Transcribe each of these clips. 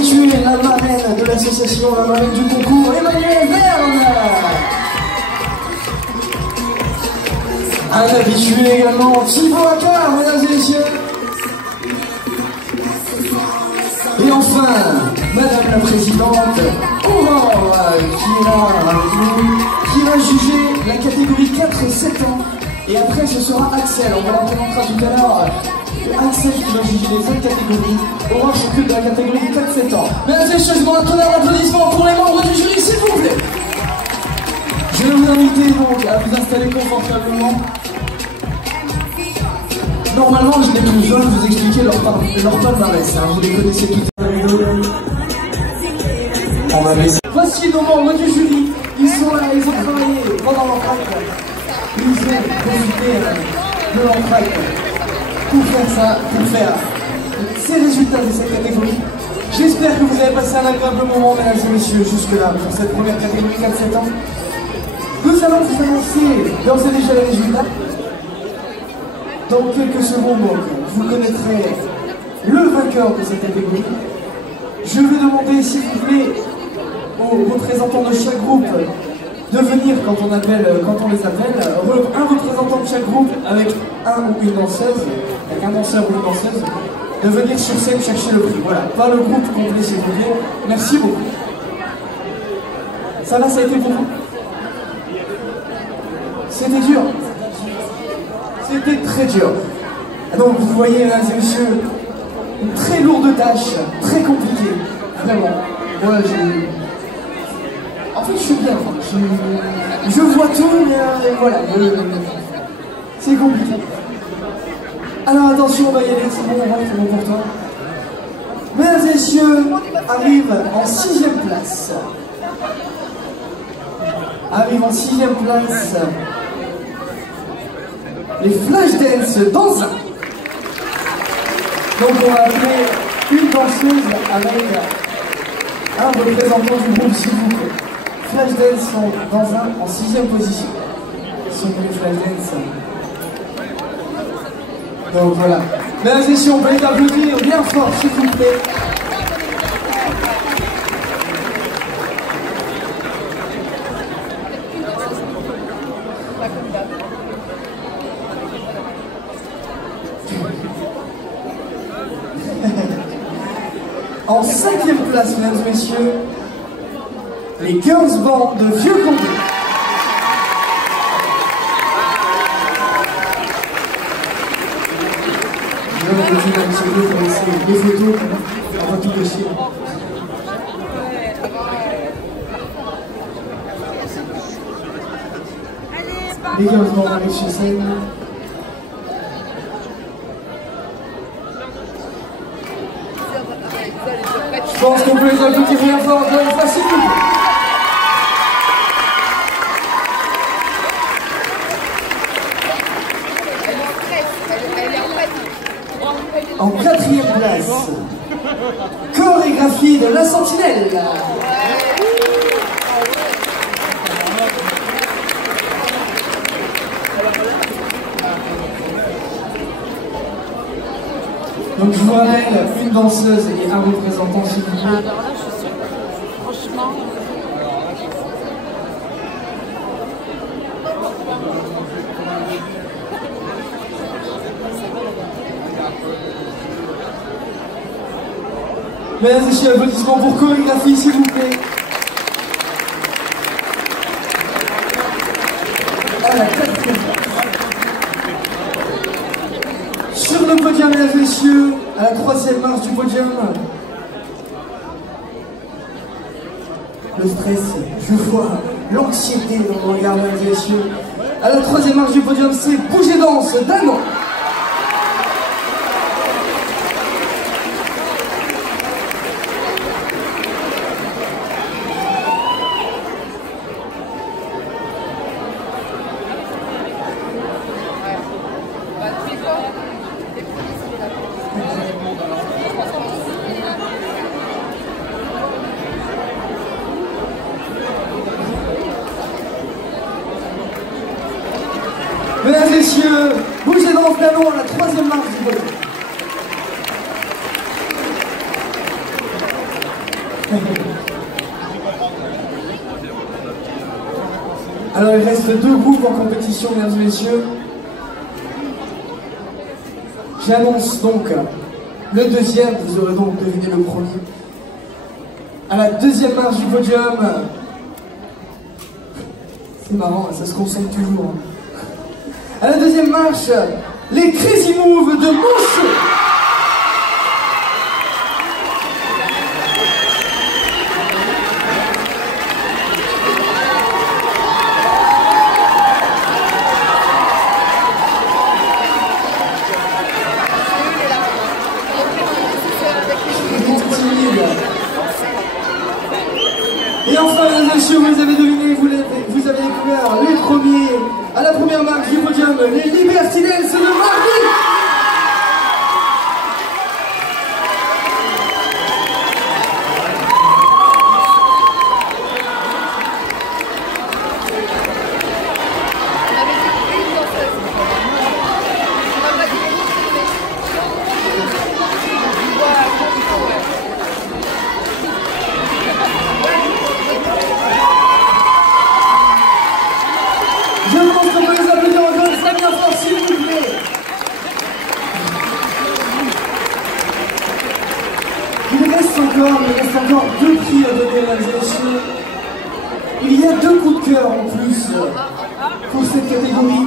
habitué, la marraine de l'association, la marraine du concours, Emmanuel Verne. Un habitué également, Thibaut Accard, mesdames et messieurs. Et enfin, Madame la Présidente, Aurore, qui est là avec nous, qui va juger la catégorie 4 et 7 ans. Et après, ce sera Axel, on va la présentera tout à l'heure. Axel qui va juger les autres catégories. Aurore s'occupe de la catégorie 4-7 ans. Mesdames et messieurs, je vous rappelle un applaudissement pour les membres du jury, s'il vous plaît. Je vais vous inviter donc à vous installer confortablement. Normalement, je n'ai plus besoin de vous expliquer leur palmarès, hein. Vous les connaissez tous. On va laisser. Voici nos membres du jury. Ils sont là, ils ont travaillé pendant l'entraque. Ils ont profité de l'entraque pour faire ça, pour faire ces résultats de cette catégorie. J'espère que vous avez passé un agréable moment, mesdames et messieurs, jusque-là, pour cette première catégorie 4-7 ans. Nous allons vous annoncer d'ores et déjà les résultats. Dans quelques secondes, vous connaîtrez le vainqueur de cette catégorie. Je vais demander, s'il vous plaît, aux représentants de chaque groupe de venir quand on les appelle, un représentant de chaque groupe avec un ou une danseuse, avec un danseur ou une danseuse, de venir sur scène chercher le prix. Voilà, pas le groupe complet s'il vous plaît. Merci beaucoup. Ça va, ça a été pour vous? C'était dur. C'était très dur. Donc vous voyez, mesdames et messieurs, une très lourde tâche, très compliquée, vraiment. Moi, en fait, je suis bien. Je vois tout, mais voilà, c'est compliqué. Alors attention, on va y aller, c'est bon, c'est bon pour toi. Mesdames et messieurs, arrive en 6e place. Arrive en 6e place. Les Flashdance dans un. Donc on va appeler une danseuse avec un représentant du groupe, s'il vous plaît. Flashdance sont dans un en 6e position. Ils sont les Flashdance. Donc voilà. Mesdames et messieurs, on peut les applaudir bien fort, s'il vous plaît. En 5e place, mesdames et messieurs, les Girls Band de Vieux-Condé. Je vais vous dire un petit peu pour essayer les photos, on va tout dossier. Les Girls Band arrivent sur scène. Je pense qu'on peut les applaudir bien fort encore une fois, s'il vous plaît. En 4e place, chorégraphie de la Sentinelle. Donc je vous rappelle, une danseuse et un représentant, s'il vous plaît. Alors là, je suis sûre, franchement... Mesdames et messieurs, applaudissements pour chorégraphie, s'il vous plaît. À la 4e place. Sur le podium, mesdames et messieurs, à la 3e marche du podium. Le stress, je vois l'anxiété dans mon regard, mesdames et messieurs. À la 3e marche du podium, c'est Bouger Danse d'Anne. Mesdames et messieurs, Bouger Danse d'Anne à la 3e marche du podium. Alors il reste 2 groupes en compétition, mesdames et messieurs. J'annonce donc le deuxième, vous aurez donc deviné le premier. À la deuxième marche du podium, c'est marrant, ça se concentre toujours. À la deuxième marche, les Crazy Moves de Monchaux. Et enfin, mesdames et messieurs, vous avez deviné, vous avez découvert les premiers, à la première marche du podium, les Libertinels de Mardi. Je pense qu'on peut les applaudir encore une fois bien fort, s'il vous plaît. Il reste encore 2 prix à donner, mesdames et messieurs. Il y a 2 coups de cœur en plus pour cette catégorie.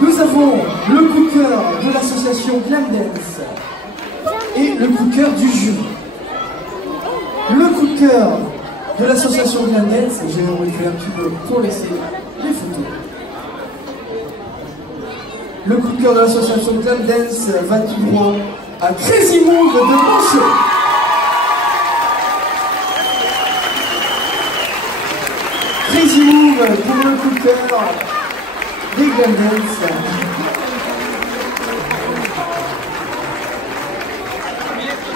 Nous avons le coup de cœur de l'association Glam Dance et le coup de cœur du jury. Le coup de cœur de l'association Glam Dance, j'ai reculé un petit peu pour laisser les photos. Le coup de cœur de l'association Glam Dance va tout droit à Crazy Move de Monchaux. Crazy Move pour le coup de cœur des Glam Dance.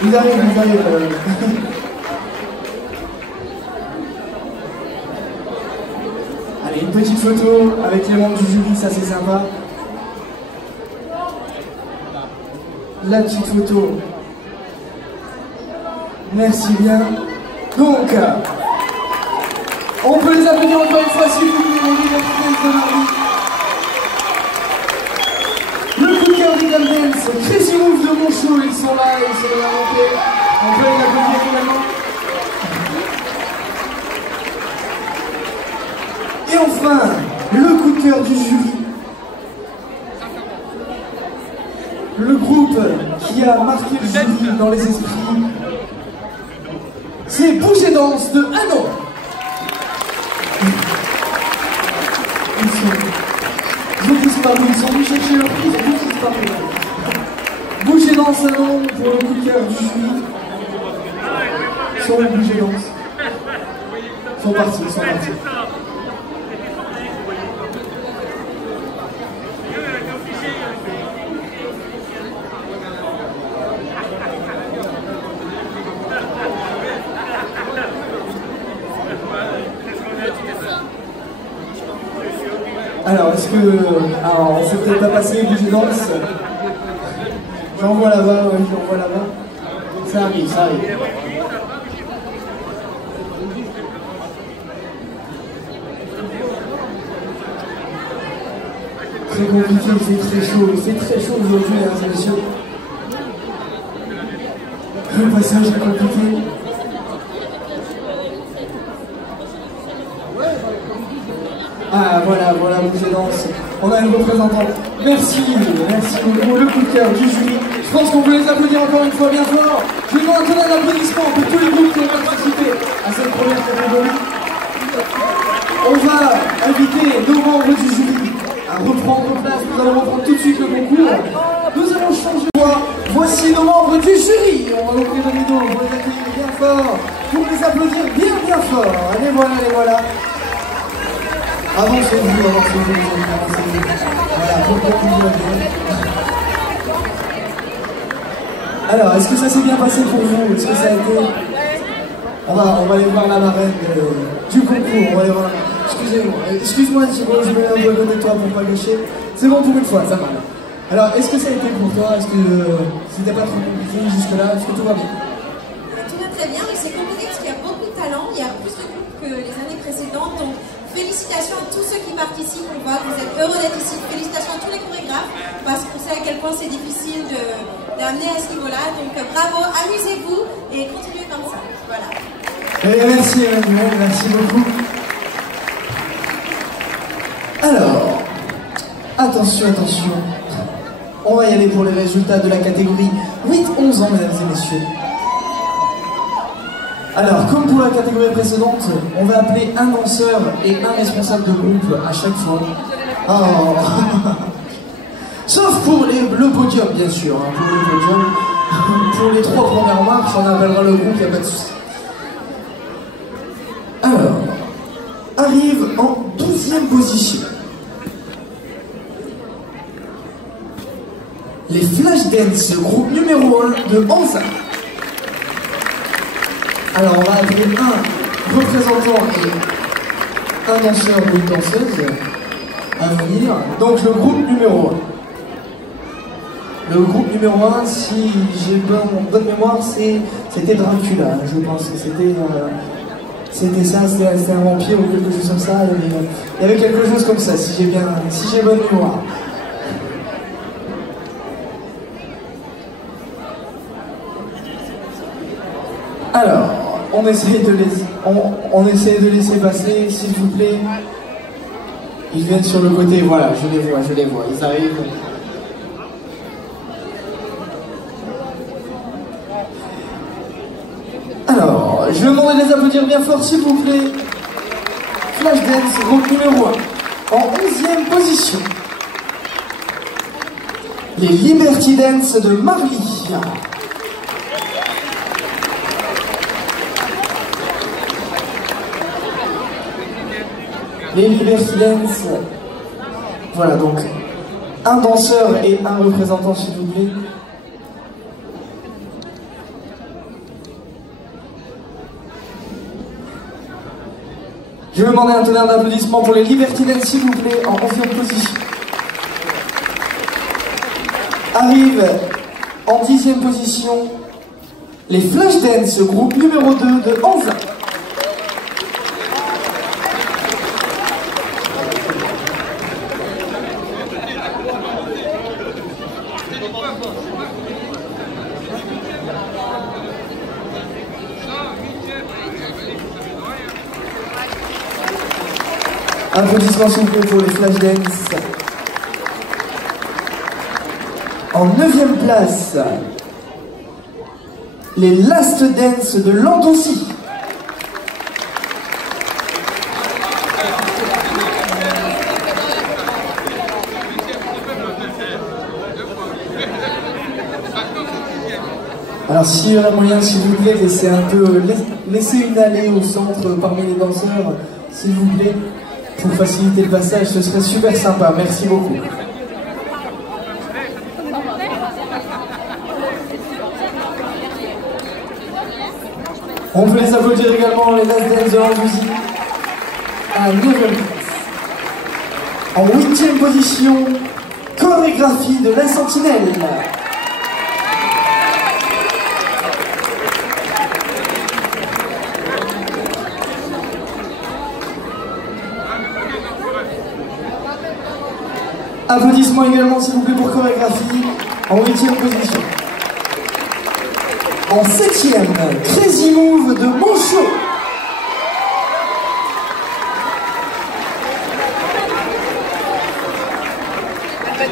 Ils arrivent. Allez, une petite photo avec les membres du jury, ça c'est sympa. La petite photo. Merci bien. Donc, on peut les applaudir encore une fois s'il vous plaît, les Libertinels de Mardi. Le coup de cœur des Glam Dance, Crazy Move de Monchaux, ils sont là, ils sont là montés. On peut les applaudir également. Et enfin, le coup de cœur du jury. Le groupe qui a marqué le jury dans les esprits, c'est Bouge et Danse de Hanon. Ils ont disparu, ils sont venus chercher leur prix, ils ont tous disparu. Bouge et Danse Hanon pour le coup de cœur du jury. Sur le Bouge et Danse. Ils sont partis. Alors, est-ce que... Alors, on s'est peut-être pas passé Bouge et Danse. J'en vois là-bas, oui, j'en vois là-bas. Ça arrive. C'est compliqué, c'est très chaud aujourd'hui, mesdames et messieurs. Le passage est compliqué. Ah voilà, Bouge et Danse. On a une représentante. Merci beaucoup. Le coup de cœur du jury. Je pense qu'on peut les applaudir encore une fois bien fort. Je demande un tonnerre d'applaudissements pour tous les groupes qui ont participé à cette première catégorie. On va inviter nos membres du jury à reprendre place. Nous allons reprendre tout de suite le concours. Nous allons changer de voix. Voici nos membres du jury. On va ouvrir le rideau pour les accueillir bien fort, pour les applaudir bien fort. Allez voilà. Avancez-vous. Voilà, alors, est-ce que ça s'est bien passé pour vous? Est-ce que ça a été... On va aller voir la marraine du concours. On va aller voir... Excuse-moi si je mets un peu à côté de toi pour pas gâcher. C'est bon pour une fois, ça va. Alors, est-ce que ça a été pour toi? Est-ce que c'était pas trop compliqué jusque-là? Est-ce que tout va bien? Tout va très bien, mais c'est compliqué parce qu'il y a beaucoup de les années précédentes. Donc, félicitations à tous ceux qui participent. On voit que vous êtes heureux d'être ici. Félicitations à tous les chorégraphes parce qu'on sait à quel point c'est difficile d'amener à ce niveau-là. Donc, bravo, amusez-vous et continuez comme ça. Voilà. Merci Emmanuel, merci beaucoup. Alors, attention, attention. On va y aller pour les résultats de la catégorie 8-11 ans, mesdames et messieurs. Alors, comme pour la catégorie précédente, on va appeler un danseur et un responsable de groupe à chaque fois. Oh. Sauf pour le podium, bien sûr. Hein, pour le podium. Pour les 3 premières marches, on appellera le groupe, il n'y a pas de souci. Alors, arrive en 12e position les Flashdance, groupe numéro 1 de Anza. Alors on va appeler un représentant et un danseur ou une danseuse à venir. Donc le groupe numéro 1. Le groupe numéro 1, si j'ai bonne mémoire, c'était Dracula. Je pense que c'était ça, c'était un vampire ou quelque chose comme ça. Il y avait quelque chose comme ça, si j'ai bonne mémoire. Alors, on essaie de laisser passer, s'il vous plaît. Ils viennent sur le côté, voilà, je les vois, ils arrivent. Alors, je vais demander de les applaudir bien fort, s'il vous plaît. Flashdance, groupe numéro 1, en 11e position. Les Liberty Dance de Marly. Les Liberty Dance. Voilà, donc, un danseur et un représentant, s'il vous plaît. Je vais demander un tonnerre d'applaudissements pour les Liberty Dance, s'il vous plaît, en 11e position. Arrive en 10e position les Flashdance, groupe numéro 2 de Anza. Applaudissements s'il vous plaît pour les Flashdance. En 9e place, les Last Dance de Landoucy. Alors s'il y a moyen, s'il vous plaît, laissez une allée au centre parmi les danseurs, s'il vous plaît, pour faciliter le passage, ce serait super sympa. Merci beaucoup. On peut les applaudir également, les Last Dance de Landoucy, à 9e place. En 8e position, chorégraphie de la Sentinelle. Applaudissements également s'il vous plaît pour chorégraphie, en 8e position. En 7e, Crazy Move de Monchot.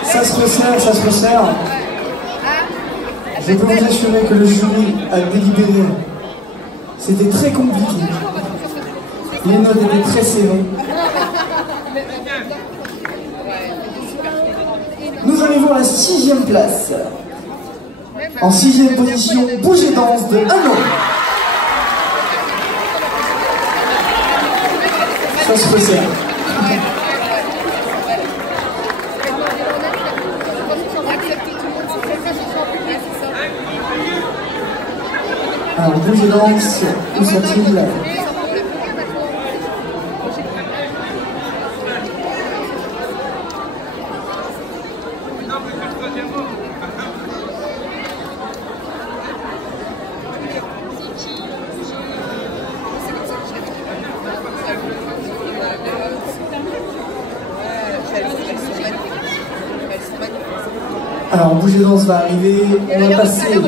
Ça se resserre, ça se resserre. Je peux vous assurer que le jury a délibéré. C'était très compliqué. Les notes étaient très serrées. Nous arrivons à la 6e place. En 6e position, Bouge et Danse de Hanon. Ça se resserre. Alors, Bouge et Danse, où sont-ils? Alors, Bouger Danse va arriver. On va passer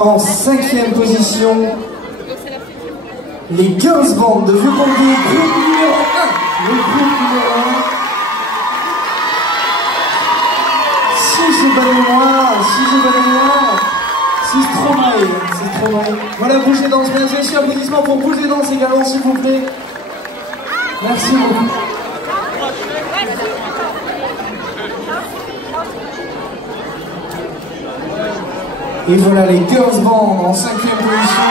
en 5e position. Les Girls Band de Vieux-Comté, groupe numéro 1. Le groupe numéro 1. Si j'ai bonne mémoire, c'est Stromae. Voilà, Bouger Danse, mesdames et messieurs, applaudissements pour Bouger Danse également, s'il vous plaît. Merci beaucoup. Et voilà les Girls Band en 5e position.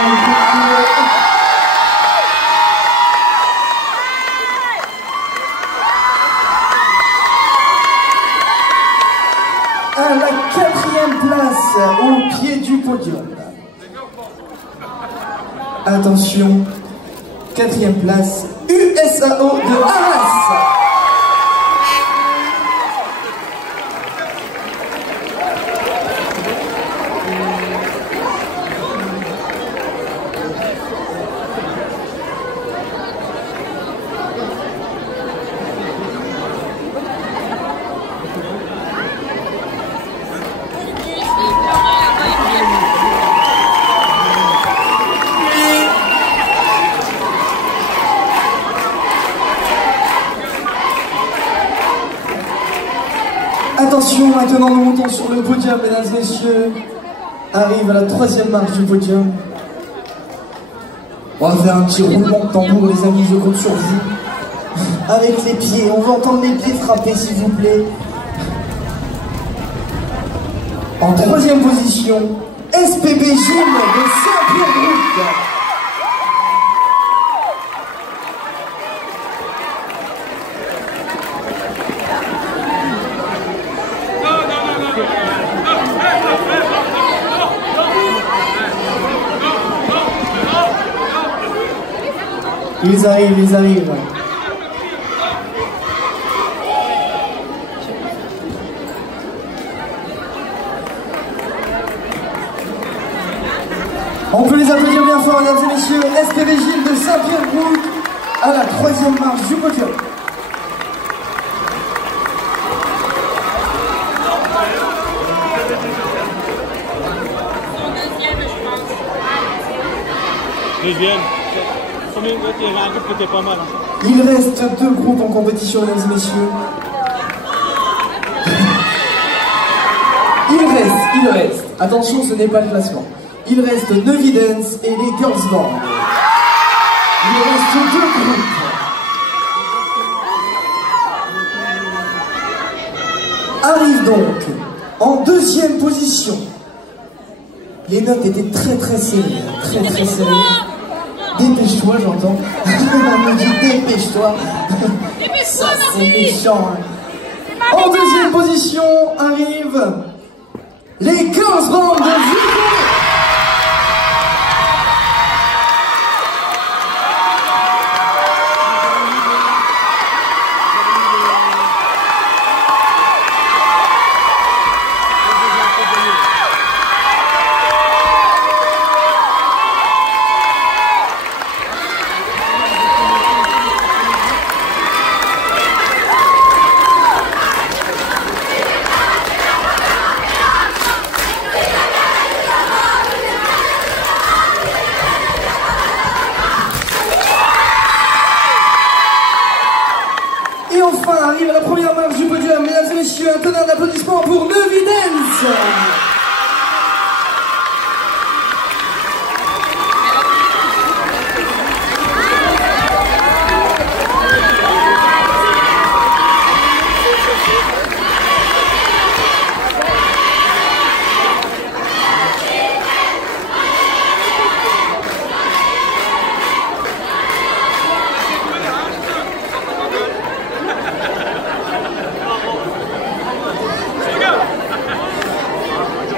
À la 4e place, au pied du podium. Attention, 4e place, USAO de Arras. Attention, maintenant nous montons sur le podium, mesdames et messieurs. Arrive à la 3e marche du podium. On va faire un petit roulement de tambour, les amis, je compte sur vous. Avec les pieds, on va entendre les pieds frapper, s'il vous plaît. En 3e position, SPB Gilles de Saint-Pierre-Groupe. Ils arrivent. On peut les applaudir bien fort, mesdames et messieurs. SPB Gilles de Saint-Pierre-Groupe à la 3e marche du podium. Deuxième. Pas mal. Il reste 2 groupes en compétition, mesdames et messieurs. Il reste. Attention, ce n'est pas le classement. Il reste Nevidence et les Girls Band. Il reste 2 groupes. Arrive donc en 2e position. Les notes étaient très serrées. Très serrées. Dépêche-toi, j'entends. On me dit dépêche-toi. Ça, c'est méchant. En 2e position arrivent les Girls Band de Vieux-Comté. Arrive à la première marche du podium, mesdames et messieurs, un tonnerre d'applaudissements pour Nevidence.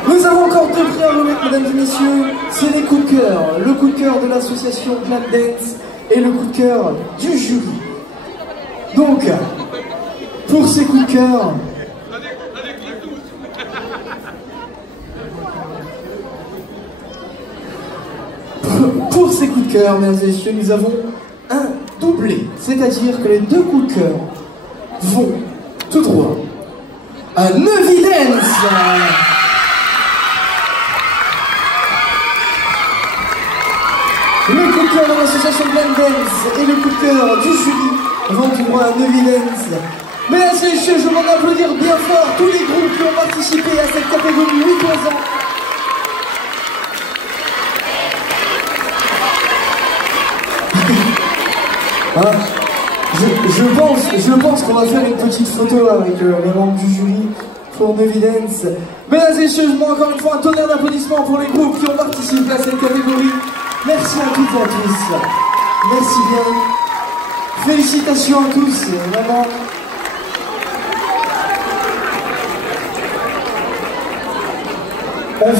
Nous avons encore 2 prix à remettre, mesdames et messieurs. C'est les coups de cœur. Le coup de cœur de l'association Glam Dance et le coup de cœur du jury. Donc, pour ces coups de cœur, mesdames et messieurs, nous avons un doublé. C'est-à-dire que les 2 coups de cœur vont tout droit à Neuvidance. Le coup de cœur de l'association Glam Dance et le coup de cœur du jury vont tout droit à Neuvidance. Mesdames et messieurs, je m'en applaudir bien fort tous les groupes qui ont participé à cette catégorie 8 ans. Hein, je pense qu'on va faire une petite photo avec les membres du jury pour Neuvidance. Mesdames et messieurs, je mets encore une fois un tonnerre d'applaudissements pour les groupes qui ont participé à cette catégorie. Merci à toutes et à tous. Merci bien. Félicitations à tous, vraiment. On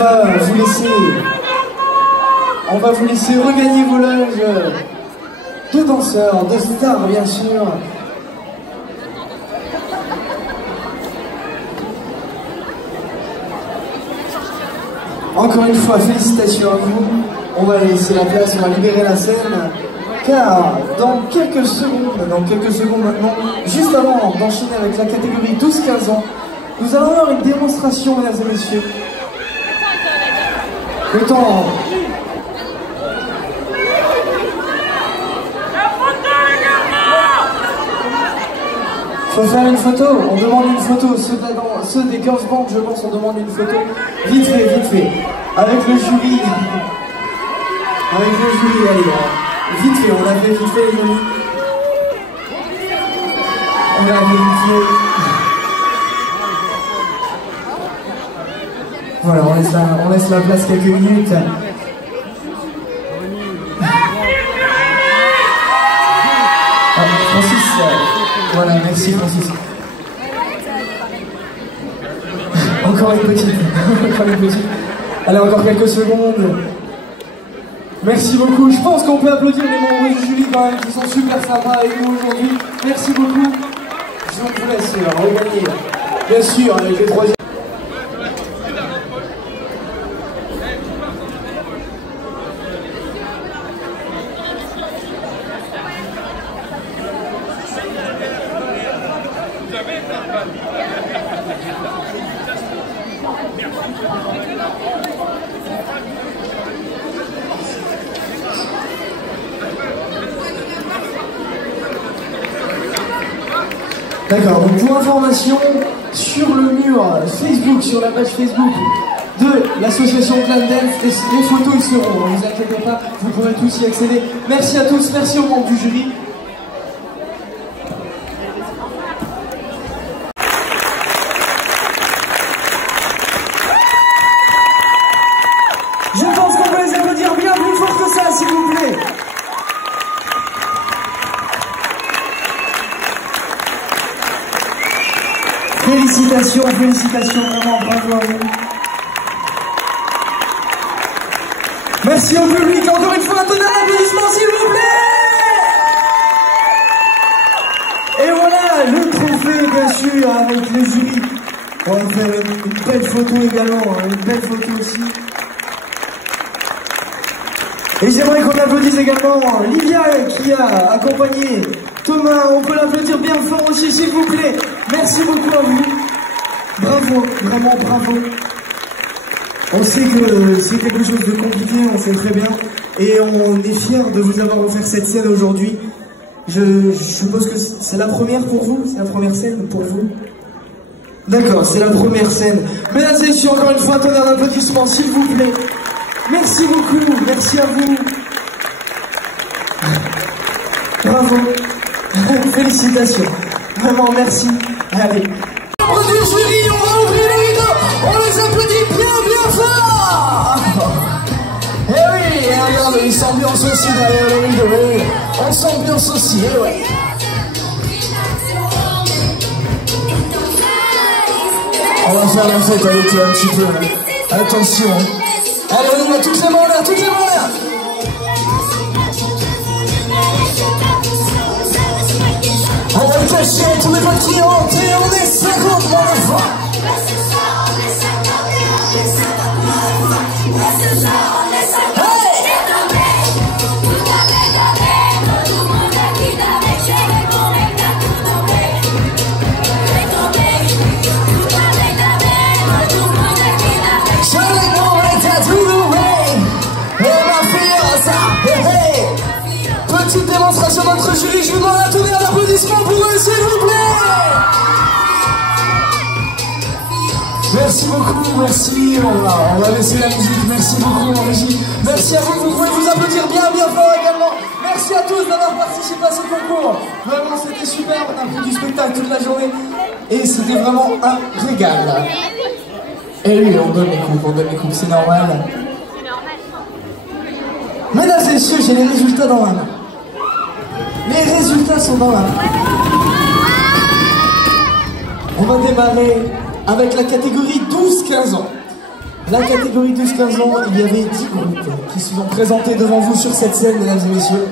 va vous laisser regagner vos loges de danseurs, de stars bien sûr. Encore une fois, félicitations à vous. On va laisser la place, on va libérer la scène. Car dans quelques secondes maintenant, juste avant d'enchaîner avec la catégorie 12-15 ans, nous allons avoir une démonstration, mesdames et messieurs. Le temps. Faut faire une photo, on demande une photo, ceux des girls band, je pense, on demande une photo. Vite fait, avec le jury. Avec le jury, allez, vite fait, on l'a fait vite fait les amis. On l'a fait vite fait. Voilà, on laisse la place quelques minutes. Francis, voilà, merci Francis. Encore une petite. Allez, encore quelques secondes. Merci beaucoup. Je pense qu'on peut applaudir les membres du jury quand même, qui sont super sympas avec nous aujourd'hui. Merci beaucoup. Je vous laisse regagner. Bien sûr, avec les troisièmes. D'accord, donc pour information, sur le mur Facebook, sur la page Facebook de l'association Glam Dance, les photos y seront, ne vous inquiétez pas, vous pourrez tous y accéder. Merci à tous, merci aux membres du jury. Je pense qu'on peut les applaudir bien plus fort que ça, s'il vous plaît. Félicitations, vraiment, bravo à vous. Merci au public, encore une fois, un tonnerre d'applaudissements, s'il vous plaît. Et voilà, le trophée, bien sûr, avec le jury. On va faire une belle photo également, une belle photo aussi. Et j'aimerais qu'on applaudisse également Livia qui a accompagné Thomas. On peut l'applaudir bien fort aussi, s'il vous plaît. Merci beaucoup à vous. Bravo, vraiment bravo. On sait que c'est quelque chose de compliqué, on sait très bien. Et on est fiers de vous avoir offert cette scène aujourd'hui. Je suppose que c'est la première pour vous? C'est la première scène pour vous? D'accord, c'est la première scène. Mesdames et messieurs, encore une fois, un tonnerre d'applaudissements, s'il vous plaît. Merci beaucoup, merci à vous. Bravo. Félicitations. Vraiment, merci. Allez. On est jury, on va ouvrir les rideaux. On les applaudit bien fort. Eh oui, regarde, ils s'ambiancent aussi derrière les rideaux. On s'ambiance aussi, eh ouais. On va faire la fête avec eux un petit peu. Hein. Attention. Allez, on y va, toutes les mains en l'air, toutes les mains en l'air. On va le cacher, tous les pas qui hantent, et on est 50 dans le fond. Hey! beaucoup, merci. On va laisser la musique, merci beaucoup en régie. Merci à vous, vous pouvez vous applaudir bien fort également. Merci à tous d'avoir participé à ce concours. Vraiment, c'était super, on a fait du spectacle toute la journée. Et c'était vraiment un régal. Et oui, on donne les coupes, c'est normal. Mesdames et messieurs, j'ai les résultats dans la main. Les résultats sont dans la main. On va démarrer avec la catégorie 12-15 ans. La catégorie 12-15 ans, il y avait 10 groupes qui se sont présentés devant vous sur cette scène, mesdames et messieurs.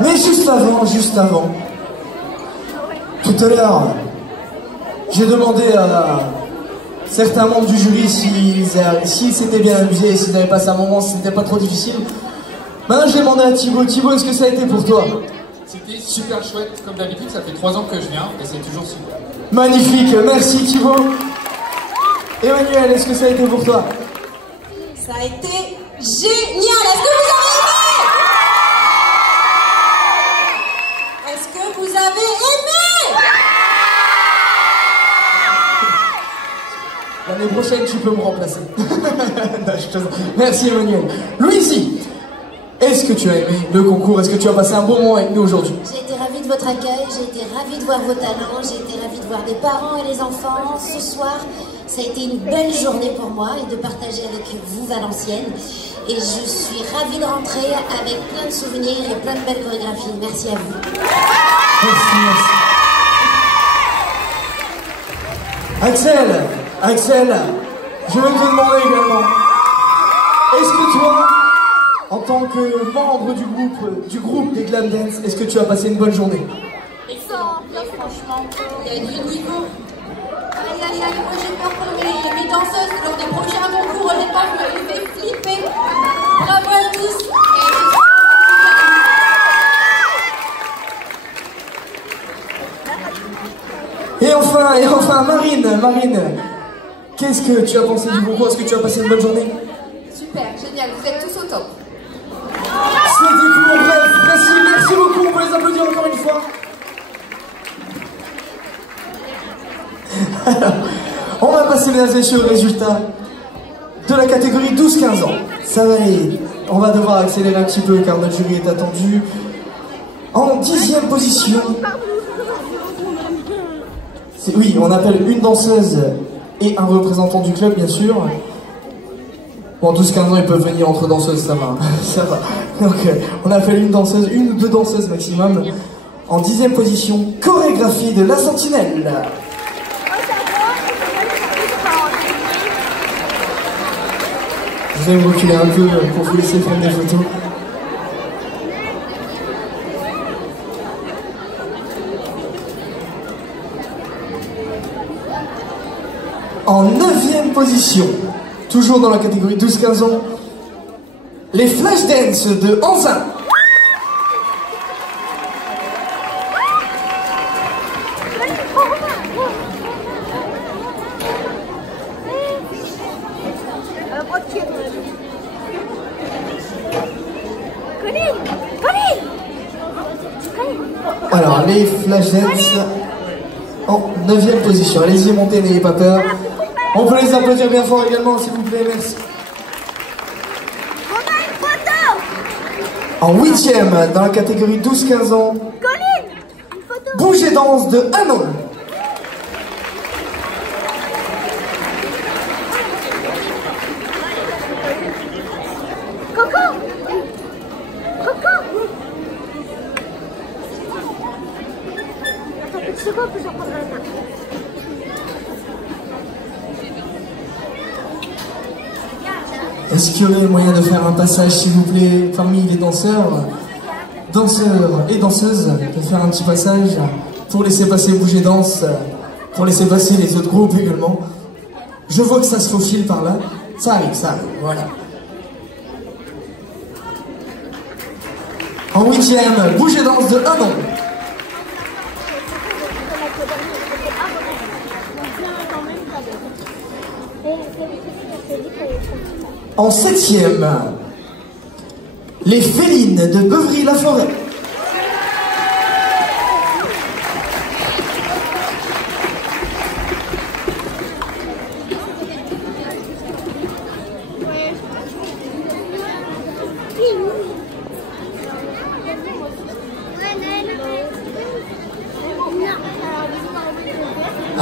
Mais juste avant, tout à l'heure, j'ai demandé à certains membres du jury s'ils s'étaient bien amusés et s'ils avaient passé un moment, si c'était pas trop difficile. Maintenant, j'ai demandé à Thibaut. Thibaut, est-ce que ça a été pour toi? C'était super chouette, comme d'habitude, ça fait 3 ans que je viens et c'est toujours super. Magnifique, merci Thibaut. Emmanuel, est-ce que ça a été pour toi? Ça a été génial. Est-ce que vous avez aimé? L'année prochaine, tu peux me remplacer. Non, merci Emmanuel. Louisie, est-ce que tu as aimé le concours? Est-ce que tu as passé un bon moment avec nous aujourd'hui? J'ai été ravie de votre accueil, j'ai été ravie de voir vos talents, j'ai été ravie de voir des parents et les enfants. Ce soir, ça a été une belle journée pour moi et de partager avec vous Valenciennes. Et je suis ravie de rentrer avec plein de souvenirs et plein de belles chorégraphies. Merci à vous. Merci. Axel, je vais te demander également, est-ce que toi, en tant que membre du groupe des Glam Dance, est-ce que tu as passé une bonne journée? Excellent, franchement. Il y a du niveau. Aïe, moi j'ai peur pour mes danseuses lors des prochains concours. Au départ, je me fait flipper. Bravo à tous. Et enfin, Marine, qu'est-ce que tu as pensé du concours? Est-ce que tu as passé une bonne journée? Super, génial, vous êtes tous au top. C'était cool, bref, merci beaucoup, on peut les applaudir encore une fois. Alors, on va passer, mesdames et messieurs, au résultat de la catégorie 12-15 ans. Ça va aller, on va devoir accélérer un petit peu car notre jury est attendu. En 10e position, oui, on appelle une danseuse et un représentant du club, bien sûr. Bon, 12-15 ans, ils peuvent venir entre danseuses, ça va. Ça va. Donc, on appelle une ou deux danseuses maximum. En 10e position, chorégraphie de la Sentinelle. Je vais me reculer un peu pour vous laisser prendre des photos. En 9e position, toujours dans la catégorie 12-15 ans, les Flashdance de Anzin. Alors, les Flashdance en 9e position. Allez-y, montez, n'ayez pas peur. On peut les applaudir bien fort également, s'il vous plaît, merci. En 8e, dans la catégorie 12-15 ans, Bouge et danse de Hanon. Est-ce qu'il y aurait moyen de faire un passage, s'il vous plaît, parmi les danseurs et danseuses, de faire un petit passage pour laisser passer Bouger Danse, pour laisser passer les autres groupes également. Je vois que ça se faufile par là. Ça arrive, voilà. En 8e, Bouger Danse de Hanon. En 7e, les Félines de Beuvry-la-Forêt.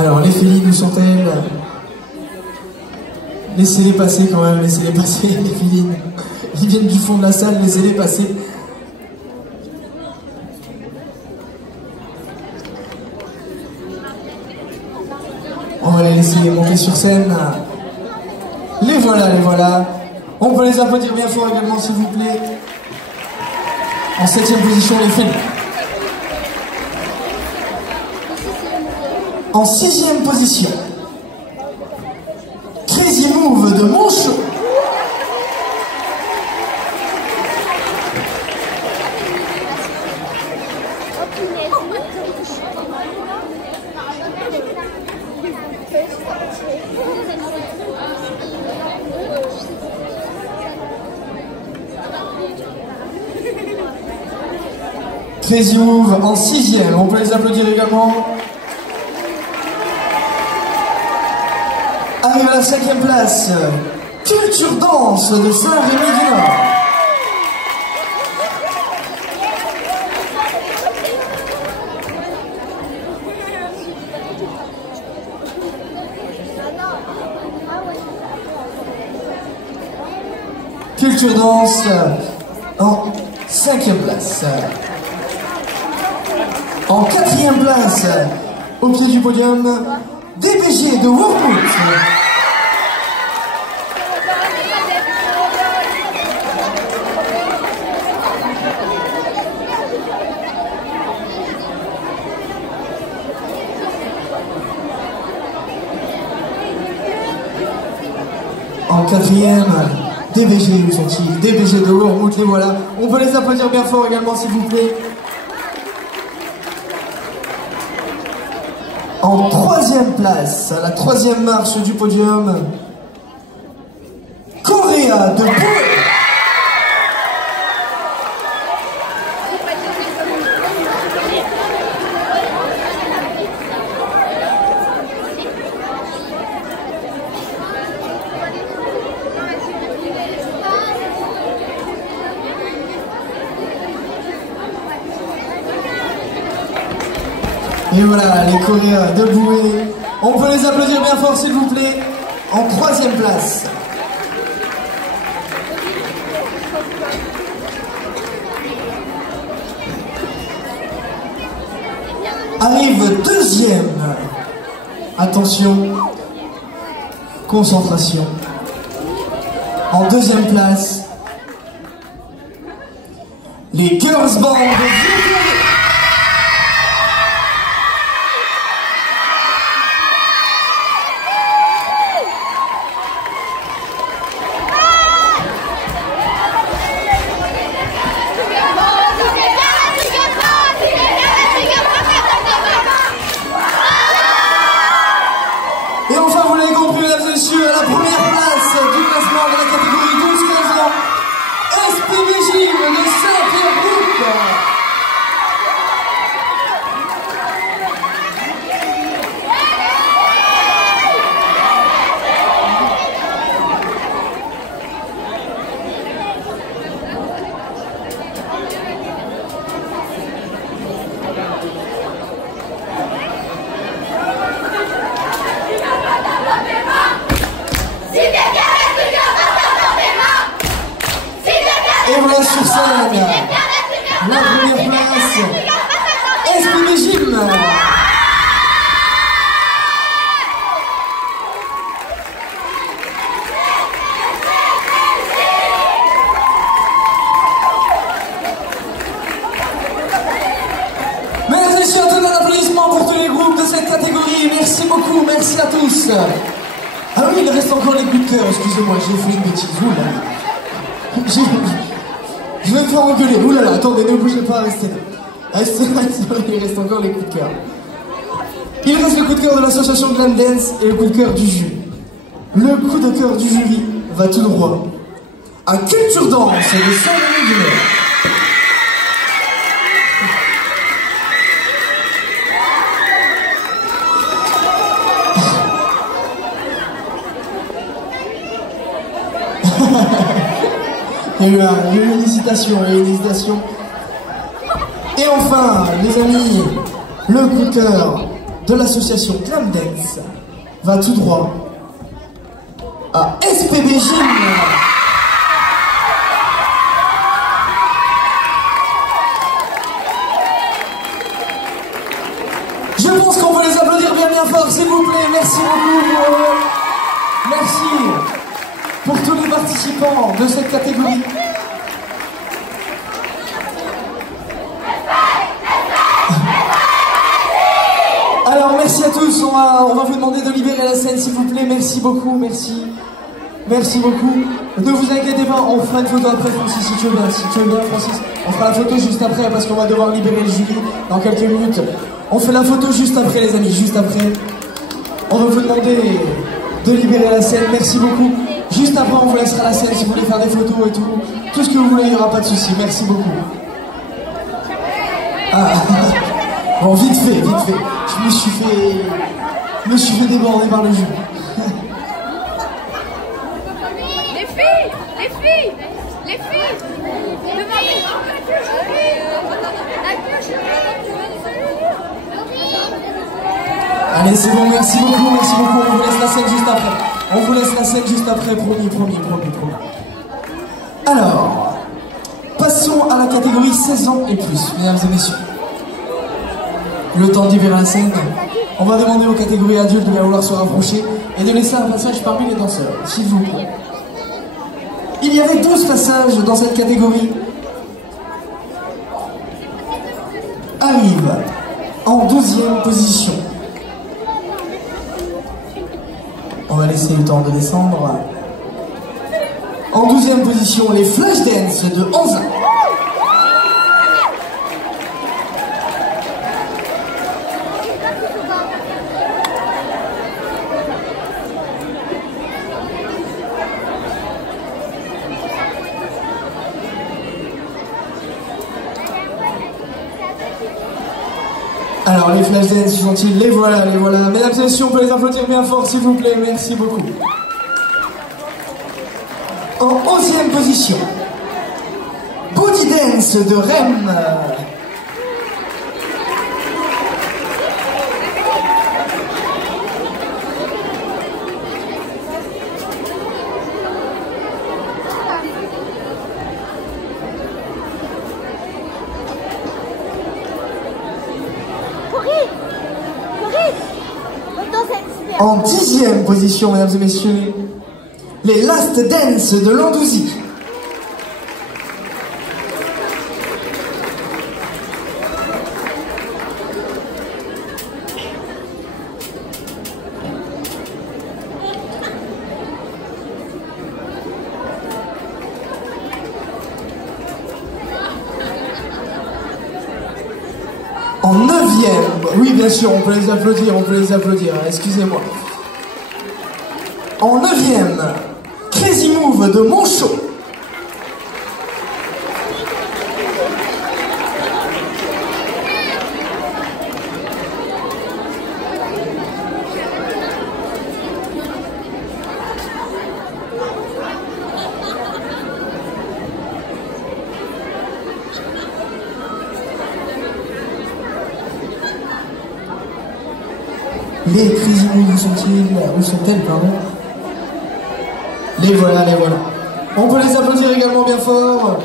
Alors, les félines, où sont-elles? Laissez-les passer quand même, laissez-les passer, les félines. Ils viennent du fond de la salle, laissez-les passer. On va les laisser monter sur scène. Les voilà, les voilà. On peut les applaudir bien fort également, s'il vous plaît. En 7e position, les félines. En 6e position, Crazy Move de Monchaux. Crazy Move en 6e, on peut les applaudir également. Arrive à la 5e place, Culture Danse de Saint-Rémy-du-Nord. Culture Danse en 5e place. En 4e place, au pied du podium, DBG de Wormwood. En 4e, DBG, où sont-ils? DBG de Wormwood, les voilà. On peut les applaudir bien fort également, s'il vous plaît. En 3e place, à la 3e marche du podium, Coréa de Boué. Et voilà, les Coréens de Boué. On peut les applaudir bien fort, s'il vous plaît. En 3e place. Arrive 2e. Attention. Concentration. En 2e place, les Girls Band de Vieux. Et enfin, vous l'avez compris, mesdames et messieurs, à la première place du classement de la catégorie 12-15 ans, SPBJ, le 5e groupe. Et voilà sur scène, la première place, SPBJ. Mesdames et messieurs, un applaudissement pour tous les groupes de cette catégorie. Merci beaucoup, merci à tous. Ah oui, il reste encore les coups de cœur, excusez-moi, j'ai fait une bêtise. Je vais me faire engueuler. Ouh là là, attendez, ne bougez pas, restez là. Restez là, il reste encore les coups de cœur. Il reste le coup de cœur de l'association Glam Dance et le coup de cœur du jury. Le coup de cœur du jury va tout droit à Culture Danse de Saint-Rémy-du-Nord. Il y a eu une hésitation, Et enfin, les amis, le coup de cœur de l'association Glam Dance va tout droit à SPB Gym. Je pense qu'on peut les applaudir bien fort, s'il vous plaît. Merci beaucoup. Merci pour tous les participants de cette catégorie. Alors merci à tous, on va vous demander de libérer la scène s'il vous plaît, merci beaucoup, merci beaucoup. Ne vous inquiétez pas, on fera une photo après Francis si tu veux bien Francis. On fera la photo juste après parce qu'on va devoir libérer le jury dans quelques minutes. On fait la photo juste après les amis, juste après. On va vous demander de libérer la scène, merci beaucoup. Juste après on vous laissera la scène si vous voulez faire des photos et tout ce que vous voulez, il n'y aura pas de souci, merci beaucoup. Ah. Bon, vite fait. Je me suis fait déborder par le jeu. Les filles, demandez Allez, c'est bon, merci beaucoup. On vous laisse la scène juste après. Promis. Alors, passons à la catégorie 16 ans et plus, mesdames et messieurs. Le temps de libérer la scène, on va demander aux catégories adultes de bien vouloir se rapprocher et de laisser un passage parmi les danseurs, s'il vous plaît. Il y avait 12 passages dans cette catégorie. Arrive en 12e position. On va laisser le temps de descendre. En 12e position, les Flashdance de Anza. Alors les Flashdance sont-ils? Les voilà. Mesdames et messieurs, on peut les applaudir bien fort s'il vous plaît, merci beaucoup. En 11e position, Body Dance de Rem. En 10e position, mesdames et messieurs, les Last Dance de Landouzy. En 9e, oui bien sûr, on peut les applaudir, excusez-moi. En 9e, Crazy Move de Monchot. Les Crazy Move, où sont-elles, pardon? Les voilà. On peut les applaudir également bien fort.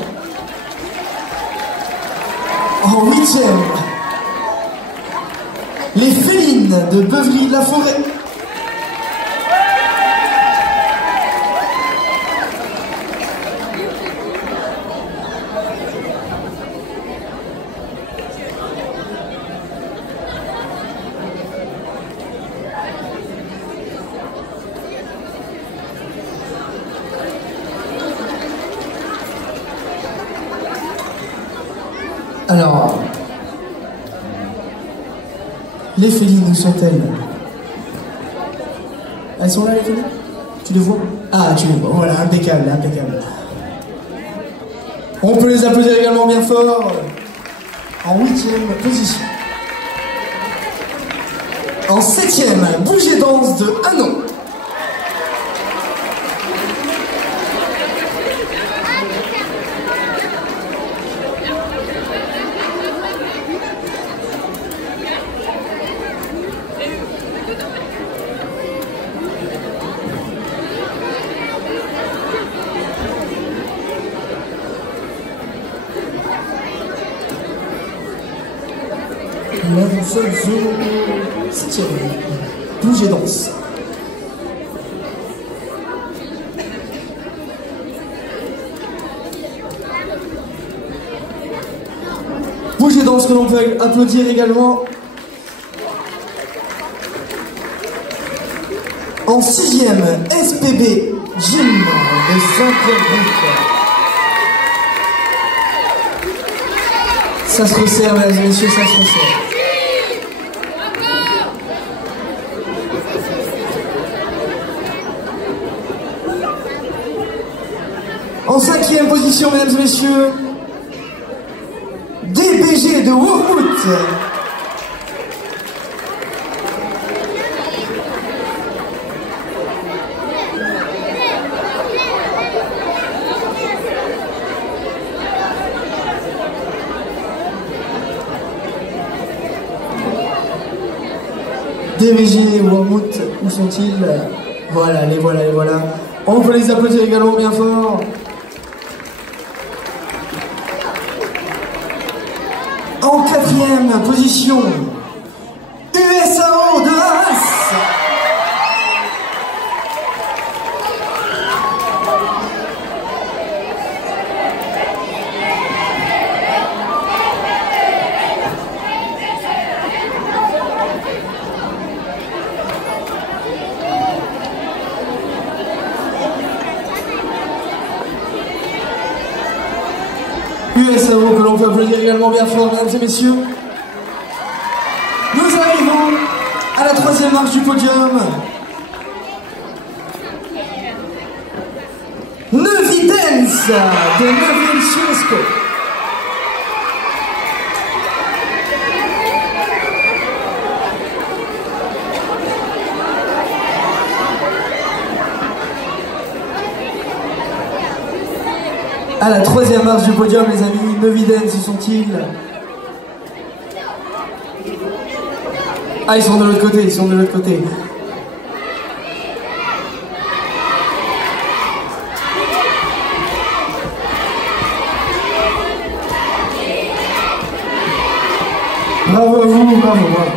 En 8e, les Félines de Beuvry-la-Forêt. Alors, les Félines, où sont-elles? Elles sont là, les Félines? Tu les vois? Ah, tu les vois, voilà, impeccable. On peut les applaudir également bien fort. En 8e position. En 7e, Bouger Danse de Hanon. là, nous sommes au 7e. Bouge et danse. Bouge et danse que l'on peut applaudir également. En 6e, SPB Gym, le 5e groupe. Ça se resserre, mesdames et messieurs, ça se resserre. En 5e position, mesdames et messieurs, DBG de Wormhout. DBG, Wormhout, où sont-ils? Voilà, les voilà, les voilà. On peut les applaudir également bien fort. En 4e position, USAO de Reims. USAO que l'on peut applaudir également bien fort, mesdames et messieurs. Nous arrivons à la 3e marche du podium. Neuvidance de Neuville Chinesco. À la 3e marche du podium, les amis, Neuvidance, où sont-ils? Ah, ils sont de l'autre côté, ils sont de l'autre côté. Bravo à vous, bravo, bravo.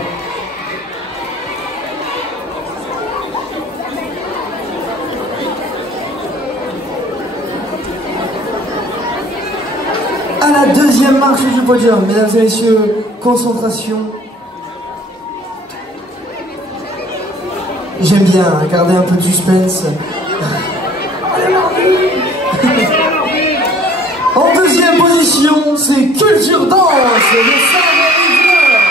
À la 2e marche du podium, mesdames et messieurs, concentration. J'aime bien garder un peu de suspense. En 2e position, c'est Culture Danse de Saint-Marie-de-Fleur.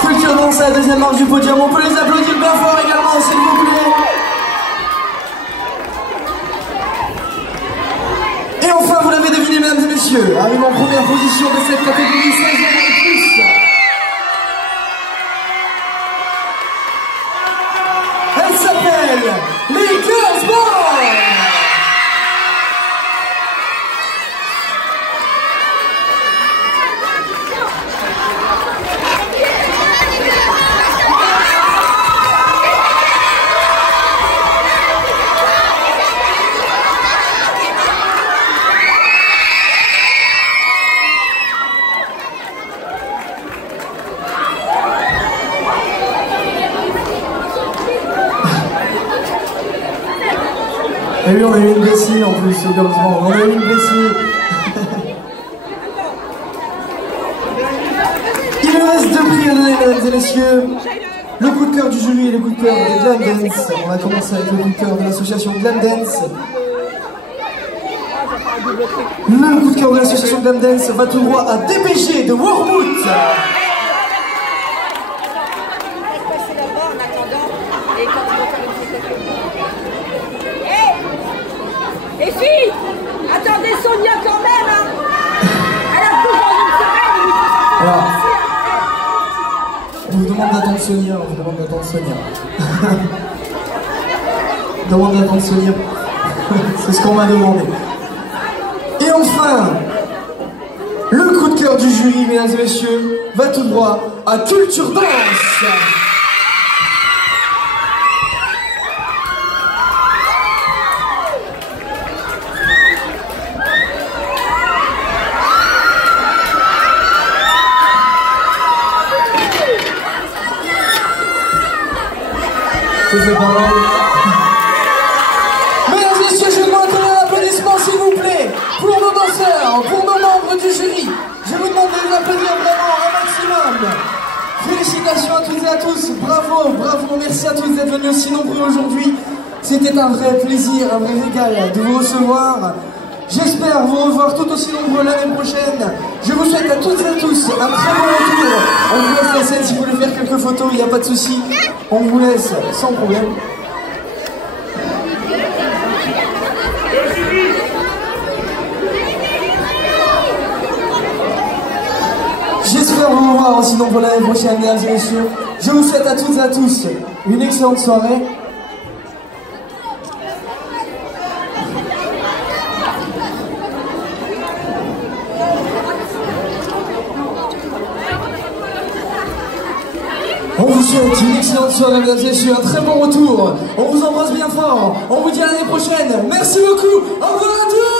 Culture Danse à la 2e marche du podium, on peut les applaudir bien fort également, s'il vous plaît. Et enfin, vous l'avez deviné, mesdames et messieurs, arrive en première position de cette catégorie 5e et plus. Elle s'appelle les Girls Boys. Et oui, on a eu une blessée en plus, c'est comme ça, on a eu une blessée. Il nous reste 2 prix à donner, mesdames et messieurs. Le coup de cœur du jury et le coup de cœur de Glam Dance. On va commencer avec le coup de cœur de l'association Glam Dance. Le coup de cœur de l'association Glam Dance va tout droit à DBG de Wormhout. Les filles, attendez Sonia quand même, hein. Elle a tout dans une semaine, Alors, on vous demande d'attendre Sonia, on vous demande d'attendre Sonia. On demande d'attendre Sonia. C'est ce qu'on m'a demandé. Et enfin, le coup de cœur cœur du jury, mesdames et messieurs, va tout droit à Culture Danse. C'est pas mal. Mesdames et messieurs, je demande un applaudissement s'il vous plaît pour nos danseurs, pour nos membres du jury. Je vous demande de les applaudir vraiment un maximum. Félicitations à toutes et à tous, bravo, bravo, merci à tous d'être venus aussi nombreux aujourd'hui. C'était un vrai plaisir, un vrai régal de vous recevoir. J'espère vous revoir tout aussi nombreux l'année prochaine. Je vous souhaite à toutes et à tous un très bon retour. On vous laisse la scène si vous voulez faire quelques photos, il n'y a pas de souci. On vous laisse sans problème. J'espère vous revoir aussi nombreux l'année prochaine, mesdames et messieurs. Je vous souhaite à toutes et à tous une excellente soirée. On vous souhaite une excellente soirée, mesdames et messieurs, un très bon retour. On vous embrasse bien fort. On vous dit à l'année prochaine. Merci beaucoup. Au revoir à tous.